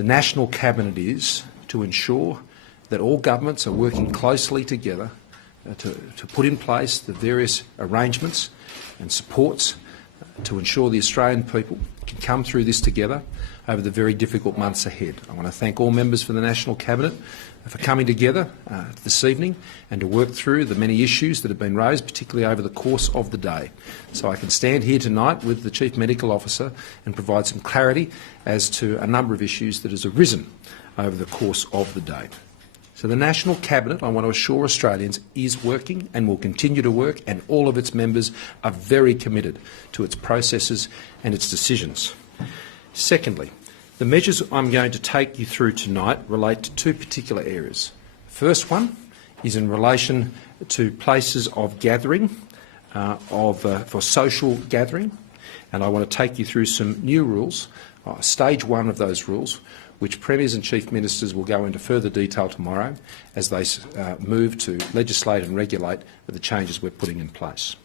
The National Cabinet is to ensure that all governments are working closely together to put in place the various arrangements and supports to ensure the Australian people can come through this together over the very difficult months ahead. I want to thank all members for the National Cabinet for coming together this evening and to work through the many issues that have been raised, particularly over the course of the day. So I can stand here tonight with the Chief Medical Officer and provide some clarity as to a number of issues that has arisen over the course of the day. So the National Cabinet, I want to assure Australians, is working and will continue to work, and all of its members are very committed to its processes and its decisions. Secondly, the measures I'm going to take you through tonight relate to two particular areas. The first one is in relation to places of gathering, for social gathering, and I want to take you through some new rules, stage one of those rules, which Premiers and Chief Ministers will go into further detail tomorrow as they move to legislate and regulate the changes we're putting in place.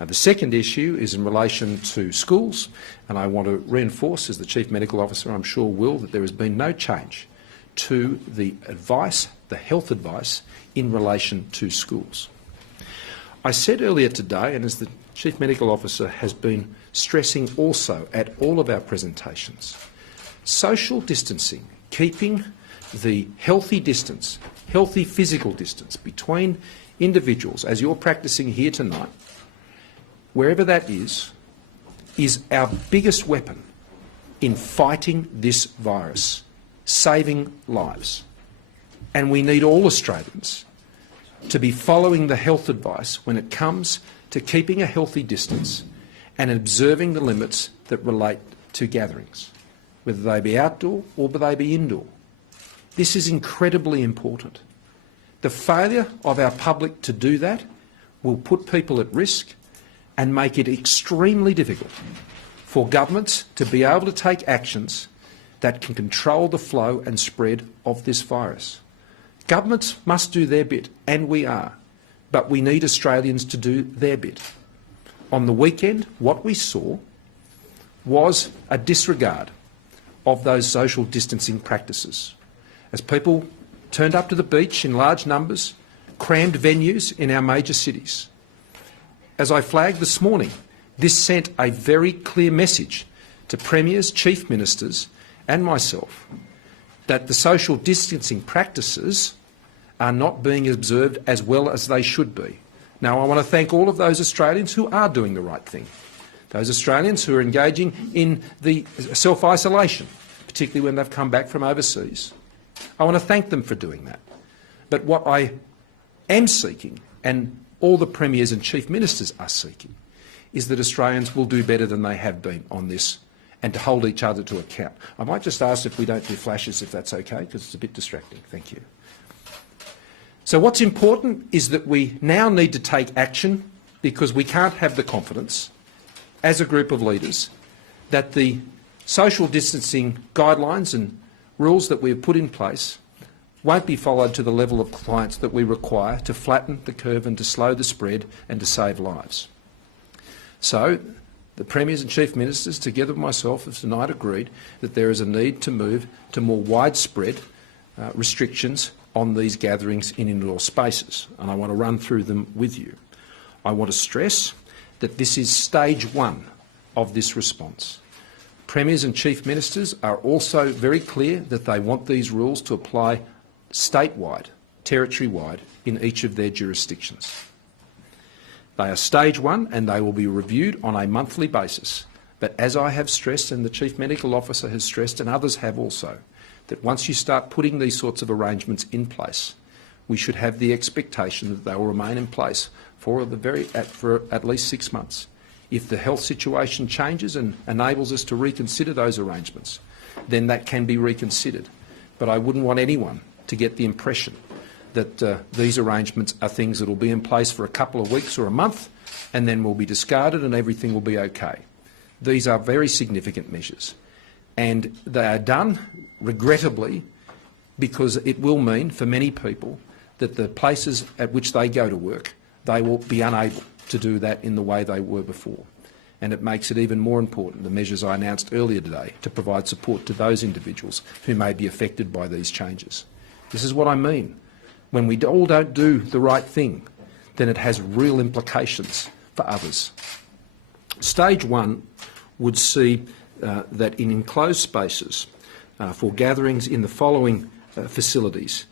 The second issue is in relation to schools, and I want to reinforce, as the Chief Medical Officer I'm sure will, that there has been no change to the advice, the health advice, in relation to schools. I said earlier today, and as the Chief Medical Officer has been stressing also at all of our presentations, social distancing, keeping the healthy distance, healthy physical distance between individuals, as you're practising here tonight, wherever that is our biggest weapon in fighting this virus, saving lives. And we need all Australians to be following the health advice when it comes to keeping a healthy distance and observing the limits that relate to gatherings, whether they be outdoor or whether they be indoor. This is incredibly important. The failure of our public to do that will put people at risk and make it extremely difficult for governments to be able to take actions that can control the flow and spread of this virus. Governments must do their bit, and we are, but we need Australians to do their bit. On the weekend, what we saw was a disregard of those social distancing practices. As people turned up to the beach in large numbers, crammed venues in our major cities. As I flagged this morning, this sent a very clear message to Premiers, Chief Ministers and myself that the social distancing practices are not being observed as well as they should be. Now, I want to thank all of those Australians who are doing the right thing, those Australians who are engaging in the self-isolation, particularly when they've come back from overseas. I want to thank them for doing that. But what I am seeking, and all the Premiers and Chief Ministers are seeking, is that Australians will do better than they have been on this and to hold each other to account. I might just ask if we don't do flashes, if that's okay, because it's a bit distracting. Thank you. So what's important is that we now need to take action, because we can't have the confidence as a group of leaders that the social distancing guidelines and rules that we have put in place won't be followed to the level of compliance that we require to flatten the curve and to slow the spread and to save lives. So the Premiers and Chief Ministers, together with myself, have tonight agreed that there is a need to move to more widespread restrictions on these gatherings in indoor spaces, and I want to run through them with you. I want to stress that this is stage one of this response. Premiers and Chief Ministers are also very clear that they want these rules to apply statewide, territory-wide, in each of their jurisdictions. They are stage one and they will be reviewed on a monthly basis. But as I have stressed, and the Chief Medical Officer has stressed, and others have also, that once you start putting these sorts of arrangements in place, we should have the expectation that they will remain in place for at least 6 months. If the health situation changes and enables us to reconsider those arrangements, then that can be reconsidered. But I wouldn't want anyone to get the impression that these arrangements are things that will be in place for a couple of weeks or a month and then will be discarded and everything will be okay. These are very significant measures, and they are done, regrettably, because it will mean for many people that the places at which they go to work, they will be unable to do that in the way they were before. and it makes it even more important, the measures I announced earlier today, to provide support to those individuals who may be affected by these changes. This is what I mean. When we all don't do the right thing, then it has real implications for others. Stage 1 would see that in enclosed spaces for gatherings in the following facilities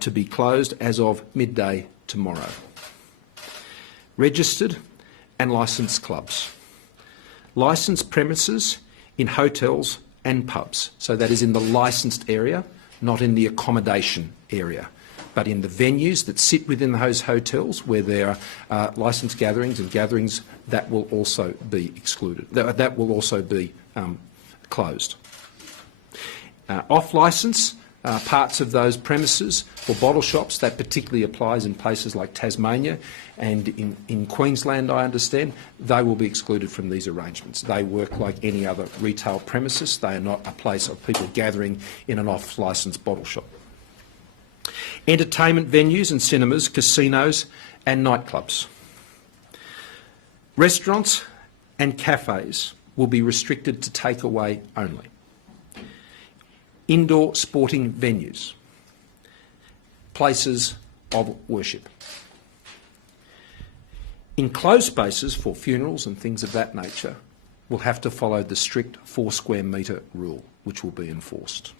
to be closed as of midday tomorrow. Registered and licensed clubs. Licensed premises in hotels and pubs. So that is in the licensed area, not in the accommodation area, but in the venues that sit within those hotels where there are licensed gatherings and gatherings that will also be excluded. That will also be closed. Off-licence parts of those premises for bottle shops, that particularly applies in places like Tasmania and in Queensland, I understand, they will be excluded from these arrangements. They work like any other retail premises. They are not a place of people gathering in an off-licensed bottle shop. Entertainment venues and cinemas, casinos and nightclubs. Restaurants and cafes will be restricted to takeaway only. Indoor sporting venues, places of worship. Enclosed spaces for funerals and things of that nature will have to follow the strict 4 square metre rule, which will be enforced.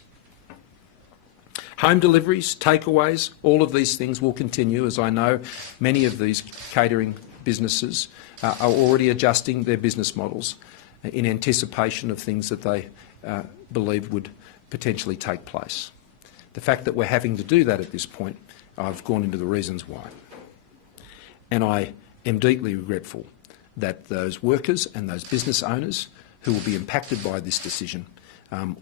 Home deliveries, takeaways, all of these things will continue, as I know many of these catering businesses are already adjusting their business models in anticipation of things that they believe would potentially take place. The fact that we're having to do that at this point, I've gone into the reasons why. And I am deeply regretful that those workers and those business owners who will be impacted by this decision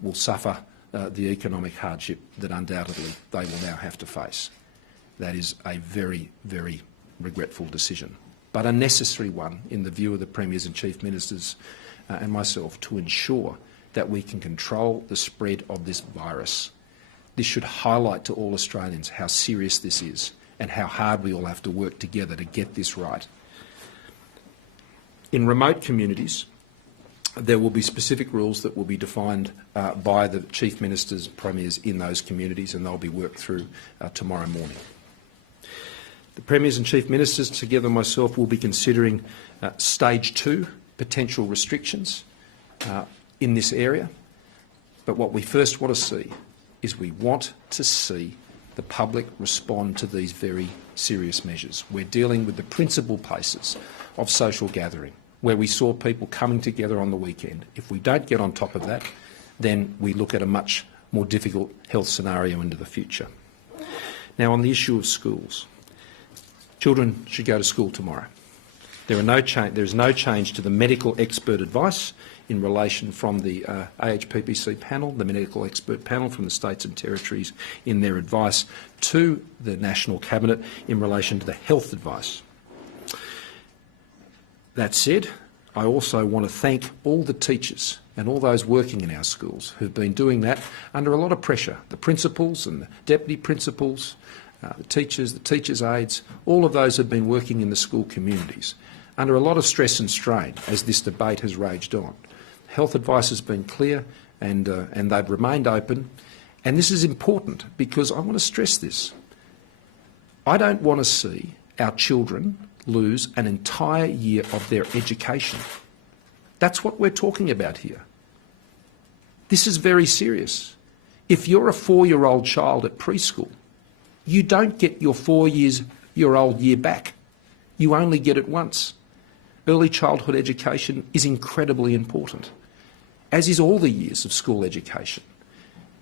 will suffer the economic hardship that undoubtedly they will now have to face. That is a very, very regretful decision, but a necessary one in the view of the Premiers and Chief Ministers and myself to ensure that we can control the spread of this virus. This should highlight to all Australians how serious this is and how hard we all have to work together to get this right. In remote communities, there will be specific rules that will be defined by the Chief Ministers, Premiers in those communities, and they'll be worked through tomorrow morning. The Premiers and Chief Ministers, together with myself, will be considering Stage 2 potential restrictions in this area. But what we first want to see is we want to see the public respond to these very serious measures. We're dealing with the principal places of social gathering, where we saw people coming together on the weekend. If we don't get on top of that, then we look at a much more difficult health scenario into the future. Now, on the issue of schools, children should go to school tomorrow. There is no change to the medical expert advice in relation from the AHPPC panel, the medical expert panel from the states and territories in their advice to the National Cabinet in relation to the health advice. That said, I also want to thank all the teachers and all those working in our schools who've been doing that under a lot of pressure. The principals and the deputy principals, the teachers' aides, all of those have been working in the school communities under a lot of stress and strain as this debate has raged on. Health advice has been clear and they've remained open. And this is important because I want to stress this. I don't want to see our children lose an entire year of their education. That's what we're talking about here. This is very serious. If you're a 4-year-old child at preschool, you don't get your 4-year-old year back. You only get it once. Early childhood education is incredibly important, as is all the years of school education.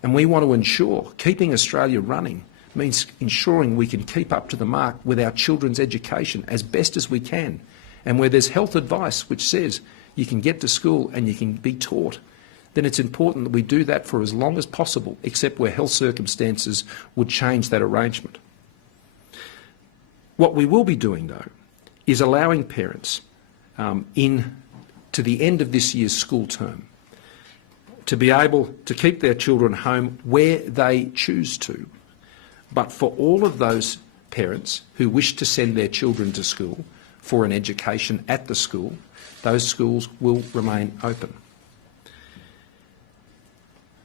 And we want to ensure keeping Australia running means ensuring we can keep up to the mark with our children's education as best as we can. And where there's health advice which says you can get to school and you can be taught, then it's important that we do that for as long as possible, except where health circumstances would change that arrangement. What we will be doing, though, is allowing parents to the end of this year's school term to be able to keep their children home where they choose to. But for all of those parents who wish to send their children to school, for an education at the school, those schools will remain open.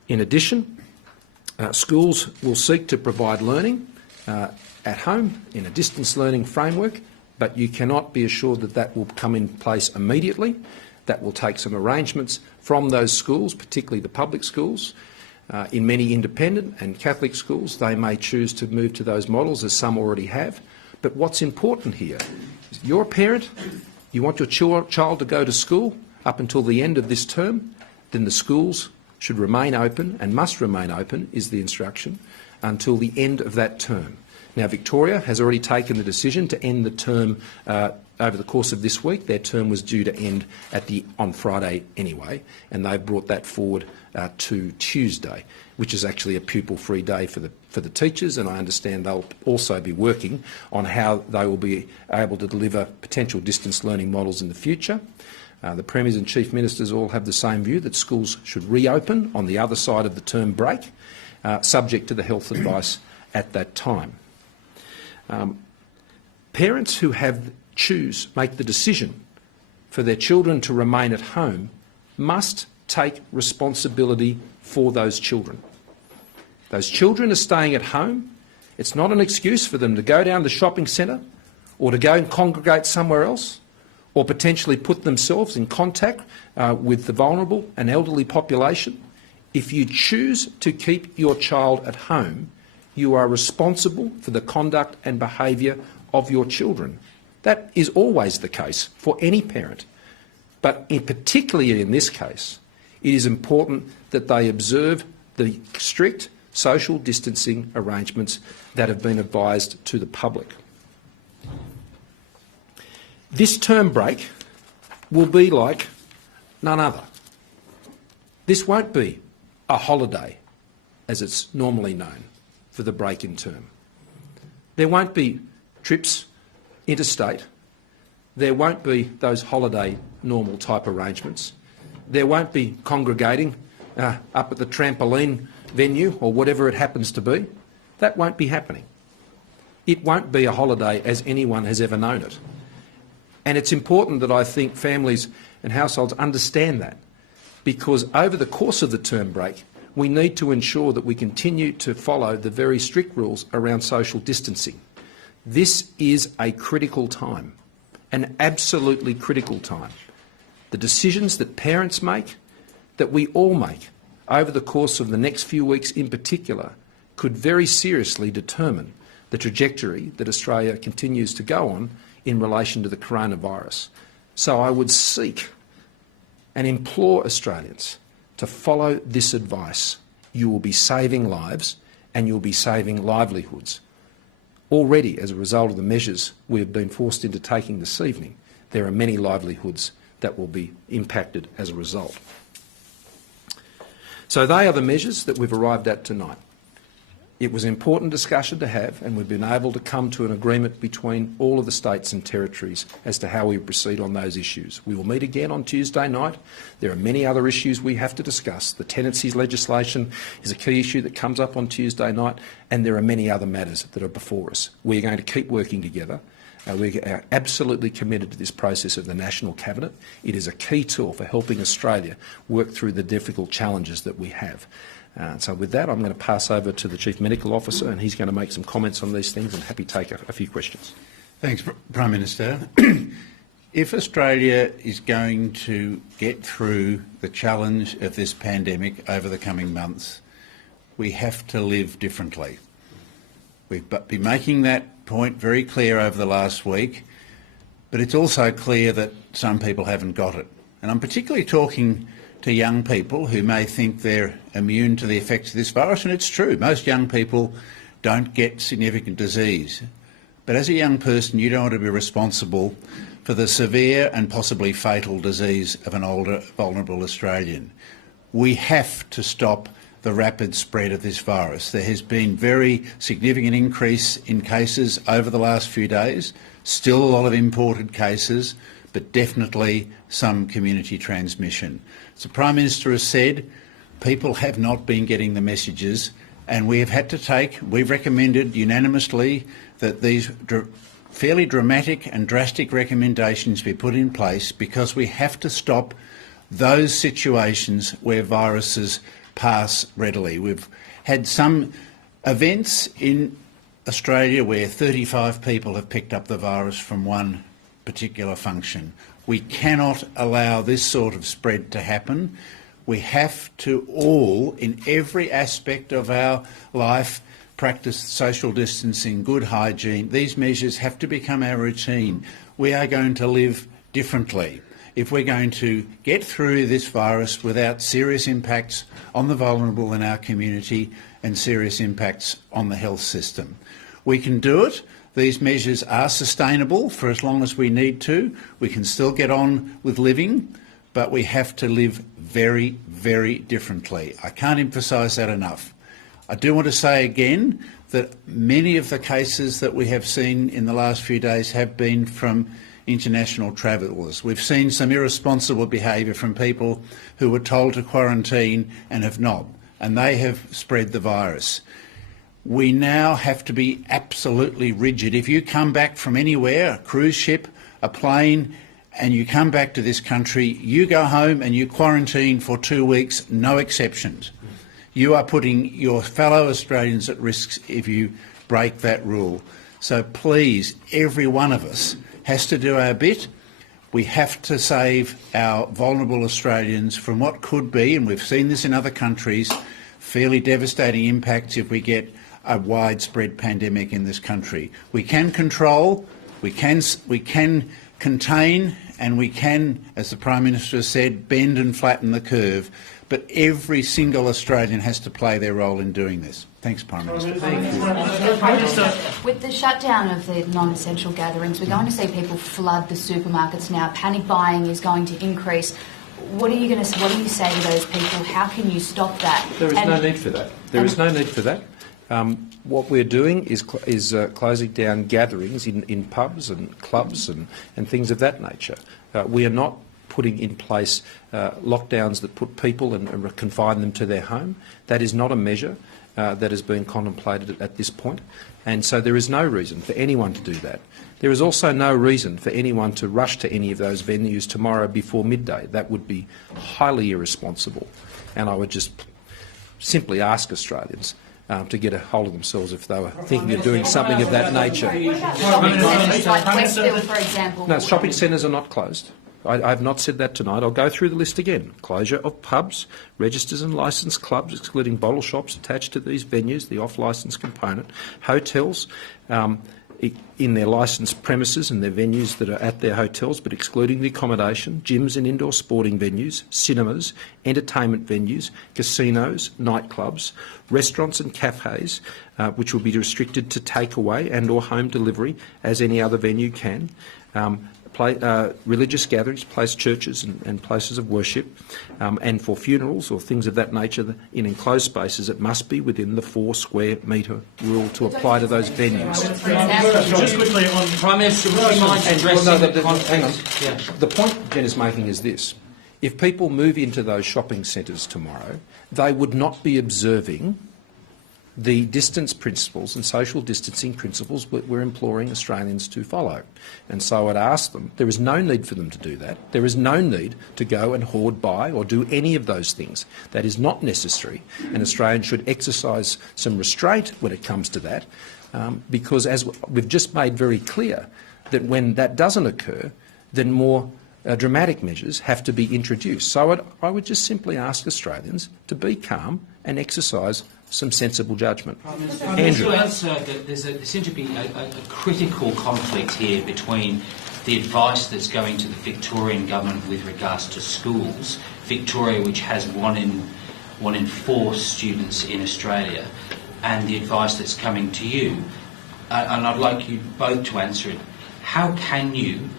In addition, schools will seek to provide learning at home in a distance learning framework, but you cannot be assured that that will come in place immediately. That will take some arrangements from those schools, particularly the public schools. In many independent and Catholic schools, they may choose to move to those models, as some already have. But what's important here is you're a parent, you want your child to go to school up until the end of this term, then the schools should remain open and must remain open, is the instruction, until the end of that term. Now, Victoria has already taken the decision to end the term over the course of this week. Their term was due to end on Friday anyway, and they've brought that forward to Tuesday, which is actually a pupil-free day for the teachers, and I understand they'll also be working on how they will be able to deliver potential distance learning models in the future. The Premiers and Chief Ministers all have the same view, that schools should reopen on the other side of the term break, subject to the health advice at that time. Parents who make the decision for their children to remain at home must take responsibility for those children. Those children are staying at home. It's not an excuse for them to go down the shopping centre or to go and congregate somewhere else, or potentially put themselves in contact with the vulnerable and elderly population. If you choose to keep your child at home, you are responsible for the conduct and behaviour of your children. That is always the case for any parent. But particularly in this case, it is important that they observe the strict social distancing arrangements that have been advised to the public. This term break will be like none other. This won't be a holiday, as it's normally known, for the break in term. There won't be trips interstate. There won't be those holiday normal type arrangements. There won't be congregating up at the trampoline venue or whatever it happens to be. That won't be happening. It won't be a holiday as anyone has ever known it. And it's important that I think families and households understand that, because over the course of the term break, we need to ensure that we continue to follow the very strict rules around social distancing. This is a critical time, an absolutely critical time. The decisions that parents make, that we all make over the course of the next few weeks in particular, could very seriously determine the trajectory that Australia continues to go on in relation to the coronavirus. So I would seek and implore Australians to follow this advice. You will be saving lives and you'll be saving livelihoods. Already, as a result of the measures we have been forced into taking this evening, there are many livelihoods that will be impacted as a result. So they are the measures that we've arrived at tonight. It was an important discussion to have, and we've been able to come to an agreement between all of the states and territories as to how we proceed on those issues. We will meet again on Tuesday night. There are many other issues we have to discuss. The tenancies legislation is a key issue that comes up on Tuesday night, and there are many other matters that are before us. We are going to keep working together. We are absolutely committed to this process of the National Cabinet. It is a key tool for helping Australia work through the difficult challenges that we have. So with that, I'm going to pass over to the Chief Medical Officer, and he's going to make some comments on these things, and happy to take a few questions. Thanks, Prime Minister. If Australia is going to get through the challenge of this pandemic over the coming months, we have to live differently. We've been making that point very clear over the last week, but it's also clear that some people haven't got it. And I'm particularly talking to young people who may think they're immune to the effects of this virus, and it's true. Most young people don't get significant disease. But as a young person, you don't want to be responsible for the severe and possibly fatal disease of an older, vulnerable Australian. We have to stop the rapid spread of this virus. There has been very significant increase in cases over the last few days, still a lot of imported cases, but definitely some community transmission. As the Prime Minister has said, people have not been getting the messages, and we have had to we've recommended unanimously that these fairly dramatic and drastic recommendations be put in place, because we have to stop those situations where viruses pass readily. We've had some events in Australia where 35 people have picked up the virus from one particular function. We cannot allow this sort of spread to happen. We have to all, in every aspect of our life, practice social distancing, good hygiene. These measures have to become our routine. We are going to live differently if we're going to get through this virus without serious impacts on the vulnerable in our community and serious impacts on the health system. We can do it. These measures are sustainable for as long as we need to. We can still get on with living, but we have to live very, very differently. I can't emphasise that enough. I do want to say again that many of the cases that we have seen in the last few days have been from international travellers. We've seen some irresponsible behaviour from people who were told to quarantine and have not, and they have spread the virus. We now have to be absolutely rigid. If you come back from anywhere, a cruise ship, a plane, and you come back to this country, you go home and you quarantine for 2 weeks, no exceptions. You are putting your fellow Australians at risk if you break that rule. So please, every one of us has to do our bit. We have to save our vulnerable Australians from what could be, and we've seen this in other countries, fairly devastating impacts if we get a widespread pandemic in this country. We can control, we can contain, and we can, as the Prime Minister has said, bend and flatten the curve. But every single Australian has to play their role in doing this. Thanks, Prime Minister. With the shutdown of the non-essential gatherings, we're going to see people flood the supermarkets now. Panic buying is going to increase. What are you say to those people? How can you stop that? There is no need for that. There is no need for that. What we're doing is closing down gatherings in pubs and clubs and things of that nature. We are not putting in place lockdowns that put people and confine them to their home. That is not a measure that has been contemplated at this point, and so there is no reason for anyone to do that. There is also no reason for anyone to rush to any of those venues tomorrow before midday. That would be highly irresponsible, and I would just simply ask Australians to get a hold of themselves if they were thinking of doing something of that nature. For example? No, shopping centres are not closed. I have not said that tonight. I'll go through the list again. Closure of pubs, registers and licensed clubs, excluding bottle shops attached to these venues, the off-licence component, hotels in their licensed premises and their venues that are at their hotels, but excluding the accommodation, gyms and indoor sporting venues, cinemas, entertainment venues, casinos, nightclubs, restaurants and cafes, which will be restricted to takeaway and or home delivery as any other venue can. Religious gatherings, churches and places of worship, and for funerals or things of that nature in enclosed spaces, it must be within the 4 square metre rule to apply to those venues. Just quickly on Prime Minister, would you mind addressing the context? Hang on. The point Jen is making is this. If people move into those shopping centres tomorrow, they would not be observing the distance principles and social distancing principles we're imploring Australians to follow. And so I'd ask them, there is no need for them to do that. There is no need to go and hoard buy or do any of those things. That is not necessary, and Australians should exercise some restraint when it comes to that, because as we've just made very clear, that when that doesn't occur, then more dramatic measures have to be introduced. So I would just simply ask Australians to be calm and exercise some sensible judgment. Andrew. There seems to be a critical conflict here between the advice that's going to the Victorian government with regards to schools, Victoria, which has one in 4 students in Australia, and the advice that's coming to you. And I'd like you both to answer it. How can you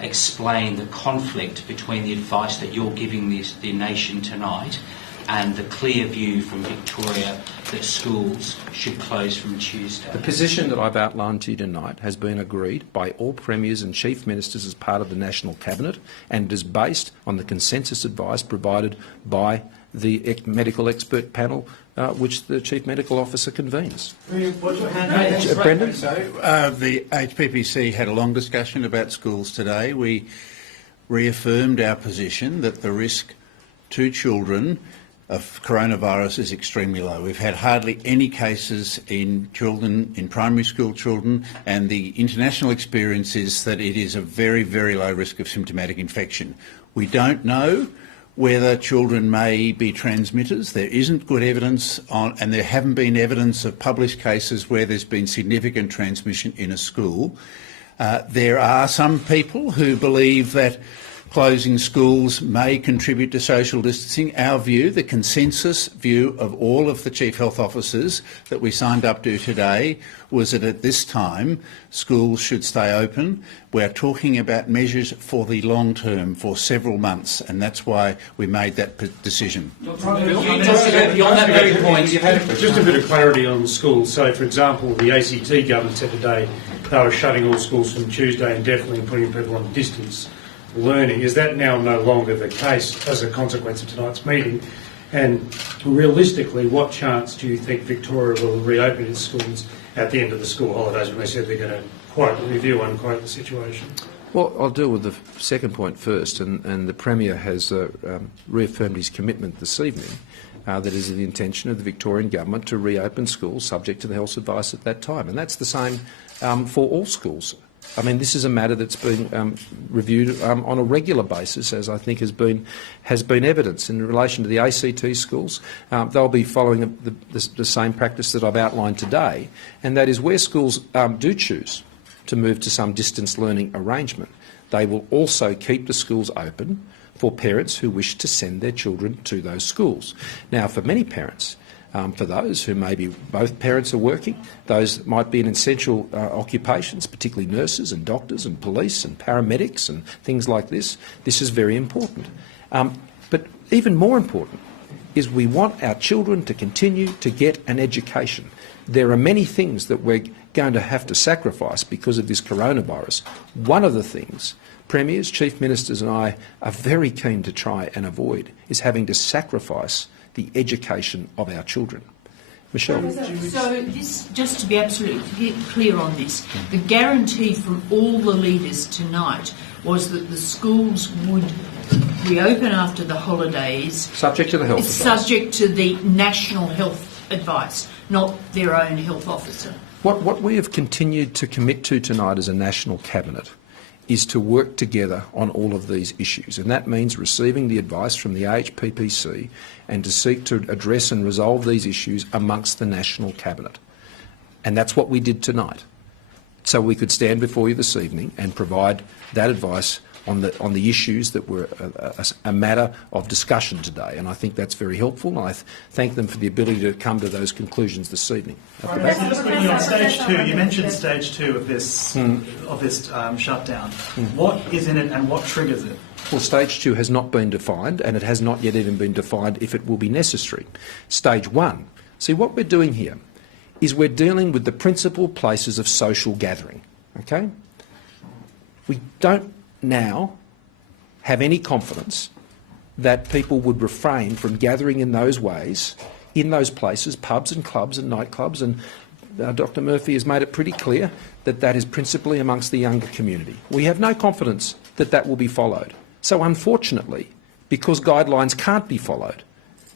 explain the conflict between the advice that you're giving the nation tonight and the clear view from Victoria that schools should close from Tuesday? The position that I've outlined to you tonight has been agreed by all premiers and chief ministers as part of the National Cabinet, and is based on the consensus advice provided by the medical expert panel which the Chief Medical Officer convenes. Brendan? The HPPC had a long discussion about schools today. We reaffirmed our position that the risk to children of coronavirus is extremely low. We've had hardly any cases in children, in primary school children, and the international experience is that it is a very, very low risk of symptomatic infection. We don't know whether children may be transmitters. There isn't good evidence on, and there haven't been evidence of published cases where there's been significant transmission in a school. There are some people who believe that closing schools may contribute to social distancing. Our view, the consensus view of all of the Chief Health Officers that we signed up to today, was that at this time schools should stay open. We're talking about measures for the long term, for several months, and that's why we made that decision. Just a bit of clarity on schools. So, for example, the ACT government said today they were shutting all schools from Tuesday indefinitely and putting people on distance learning. Is that now no longer the case as a consequence of tonight's meeting? And realistically, what chance do you think Victoria will reopen its schools at the end of the school holidays, when they said they're going to quote review, unquote, the situation? Well, I'll deal with the second point first, and the Premier has reaffirmed his commitment this evening that it is the intention of the Victorian Government to reopen schools subject to the health advice at that time, and that's the same for all schools. I mean, this is a matter that's been reviewed on a regular basis, as I think has been evidence. In relation to the ACT schools, they'll be following the same practice that I've outlined today, and that is where schools do choose to move to some distance learning arrangement, they will also keep the schools open for parents who wish to send their children to those schools. Now, for many parents, for those who maybe both parents are working, those might be in essential occupations, particularly nurses and doctors and police and paramedics and things like this. This is very important. But even more important is we want our children to continue to get an education. There are many things that we're going to have to sacrifice because of this coronavirus. One of the things Premiers, Chief Ministers and I are very keen to try and avoid is having to sacrifice the education of our children. Michelle. So this, just to be absolutely clear on this, the guarantee from all the leaders tonight was that the schools would reopen after the holidays. Subject to the health advice. Subject to the national health advice, not their own health officer. What we have continued to commit to tonight as a national cabinet is to work together on all of these issues, and that means receiving the advice from the AHPPC and to seek to address and resolve these issues amongst the national cabinet. And that's what we did tonight. So we could stand before you this evening and provide that advice on the issues that were a matter of discussion today, and I think that's very helpful, and I thank them for the ability to come to those conclusions this evening. Just quickly on stage 2, you mentioned stage 2 of this shutdown. What is in it and what triggers it? Well, stage 2 has not been defined, and it has not yet even been defined if it will be necessary. Stage 1, see what we're doing here is we're dealing with the principal places of social gathering, okay? We don't now have any confidence that people would refrain from gathering in those ways, in those places, pubs and clubs and nightclubs, and Dr Murphy has made it pretty clear that that is principally amongst the younger community. We have no confidence that that will be followed. So unfortunately, because guidelines can't be followed,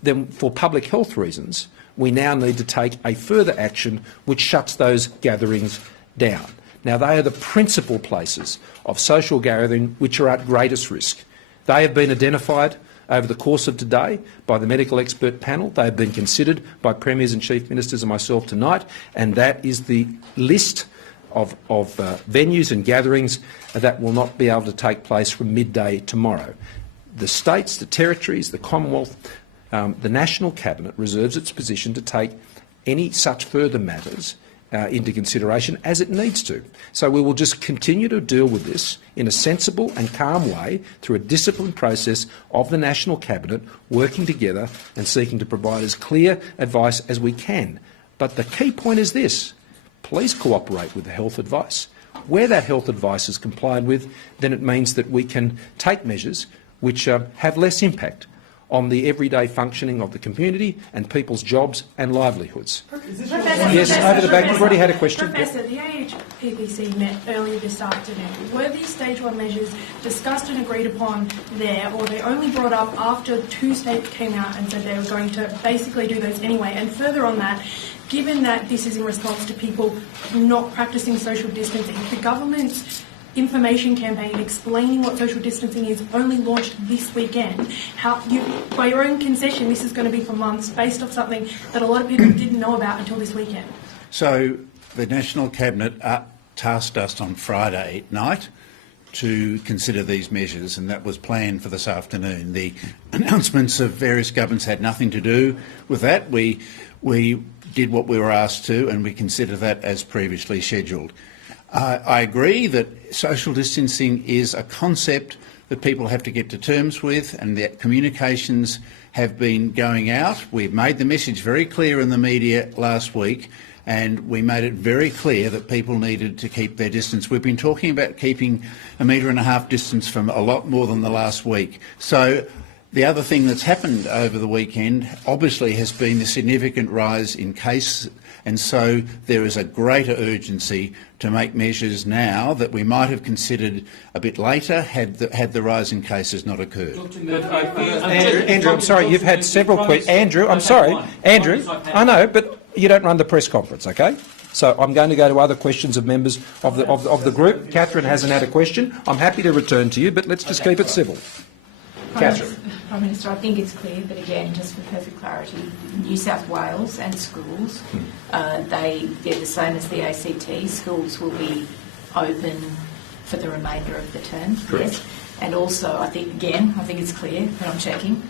then for public health reasons, we now need to take a further action which shuts those gatherings down. Now, they are the principal places of social gathering which are at greatest risk. They have been identified over the course of today by the medical expert panel. They have been considered by Premiers and Chief Ministers and myself tonight, and that is the list of venues and gatherings that will not be able to take place from midday tomorrow. The states, the territories, the Commonwealth, the National Cabinet reserves its position to take any such further matters into consideration as it needs to. So we will just continue to deal with this in a sensible and calm way through a disciplined process of the National Cabinet, working together and seeking to provide as clear advice as we can. But the key point is this: please cooperate with the health advice. Where that health advice is complied with, then it means that we can take measures which have less impact on the everyday functioning of the community and people's jobs and livelihoods. Yes, over the back. We've already had a question. Professor, the AHPPC met earlier this afternoon. Were these stage 1 measures discussed and agreed upon there, or they only brought up after 2 states came out and said they were going to basically do those anyway? And further on that, given that this is in response to people not practising social distancing, the government's information campaign explaining what social distancing is only launched this weekend. By your own concession, this is going to be for months based off something that a lot of people didn't know about until this weekend. So the National Cabinet tasked us on Friday night to consider these measures, and that was planned for this afternoon. The announcements of various governments had nothing to do with that. We did what we were asked to, and we considered that as previously scheduled. I agree that social distancing is a concept that people have to get to terms with, and that communications have been going out. We've made the message very clear in the media last week, and we made it very clear that people needed to keep their distance. We've been talking about keeping 1.5 metre distance from a lot more than the last week. So the other thing that's happened over the weekend obviously has been the significant rise in cases, and so there is a greater urgency to make measures now that we might have considered a bit later had the rise in cases not occurred. Andrew, I'm sorry, you've had several questions. Andrew, I'm sorry. Andrew, I know, but you don't run the press conference, okay? So I'm going to go to other questions of members of the group. Catherine hasn't had a question. I'm happy to return to you, but let's just keep it civil. Catherine. Prime Minister, I think it's clear, but again, just for perfect clarity, New South Wales and schools, they're the same as the ACT. Schools will be open for the remainder of the term. Correct. Yes. And also, I think it's clear, but I'm checking,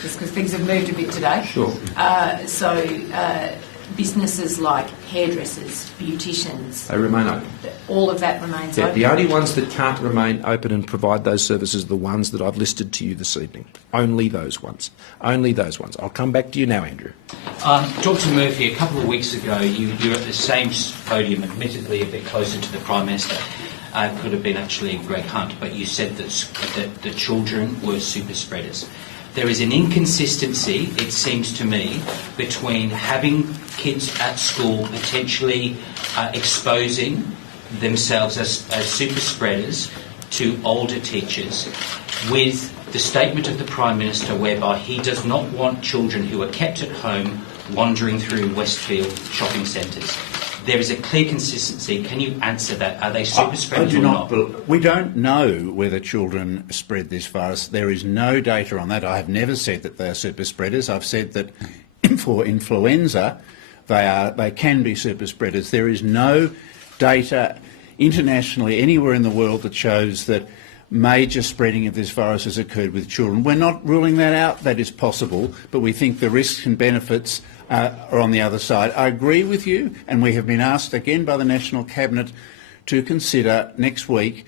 just because things have moved a bit today. Sure. Businesses like hairdressers, beauticians, They remain open. all of that remains Yeah, open. the only ones that can't remain open and provide those services are the ones that I've listed to you this evening. Only those ones. Only those ones. I'll come back to you now, Andrew. Dr. Murphy, a couple of weeks ago, you were at the same podium, admittedly a bit closer to the Prime Minister. It could have been actually Greg Hunt, but you said that the children were super spreaders. There is an inconsistency, it seems to me, between having kids at school potentially exposing themselves as super spreaders to older teachers, with the statement of the Prime Minister whereby he does not want children who are kept at home wandering through Westfield shopping centres. There is a clear consistency. Can you answer that? Are they super spreaders or not? We don't know whether children spread this virus. There is no data on that. I have never said that they are super spreaders. I've said that for influenza, they can be super spreaders. There is no data internationally anywhere in the world that shows that major spreading of this virus has occurred with children. We're not ruling that out. That is possible, but we think the risks and benefits are on the other side. I agree with you, and we have been asked again by the National Cabinet to consider next week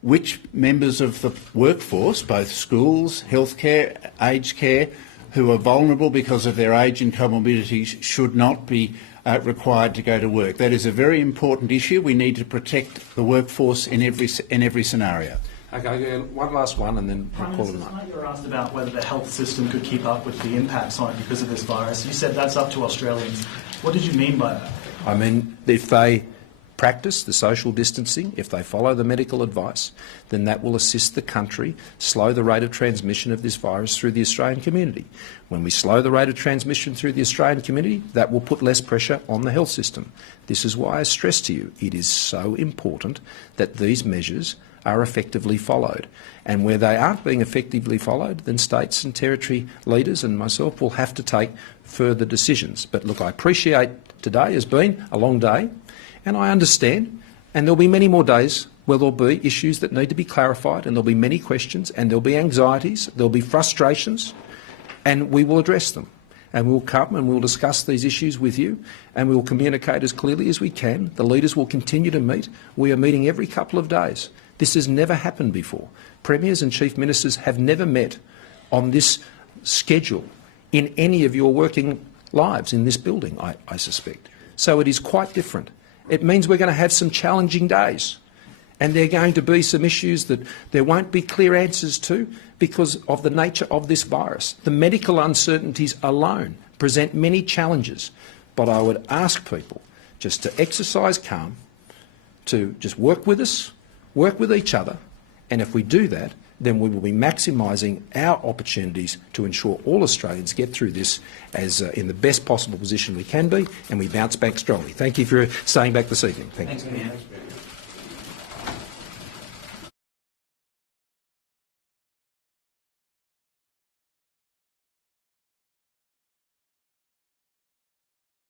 which members of the workforce, both schools, healthcare, aged care, who are vulnerable because of their age and comorbidities should not be required to go to work. That is a very important issue. We need to protect the workforce in every scenario. Okay, one last one and then we'll call it a night. You were asked about whether the health system could keep up with the impacts on it because of this virus. You said that's up to Australians. What did you mean by that? I mean, if they practice the social distancing, if they follow the medical advice, then that will assist the country slow the rate of transmission of this virus through the Australian community. When we slow the rate of transmission through the Australian community, that will put less pressure on the health system. This is why I stress to you, it is so important that these measures are effectively followed. And where they aren't being effectively followed, then states and territory leaders and myself will have to take further decisions. But look, I appreciate today has been a long day, and I understand, and there'll be many more days where there'll be issues that need to be clarified, and there'll be many questions, and there'll be anxieties, there'll be frustrations, and we will address them. And we'll come and we'll discuss these issues with you, and we will communicate as clearly as we can. The leaders will continue to meet. We are meeting every couple of days. This has never happened before. Premiers and chief ministers have never met on this schedule in any of your working lives in this building, I suspect. So it is quite different. It means we're going to have some challenging days. And there are going to be some issues that there won't be clear answers to because of the nature of this virus. The medical uncertainties alone present many challenges, but I would ask people just to exercise calm, to just work with us, work with each other, and if we do that, then we will be maximising our opportunities to ensure all Australians get through this as in the best possible position we can be, and we bounce back strongly. Thank you for staying back this evening. Thank you.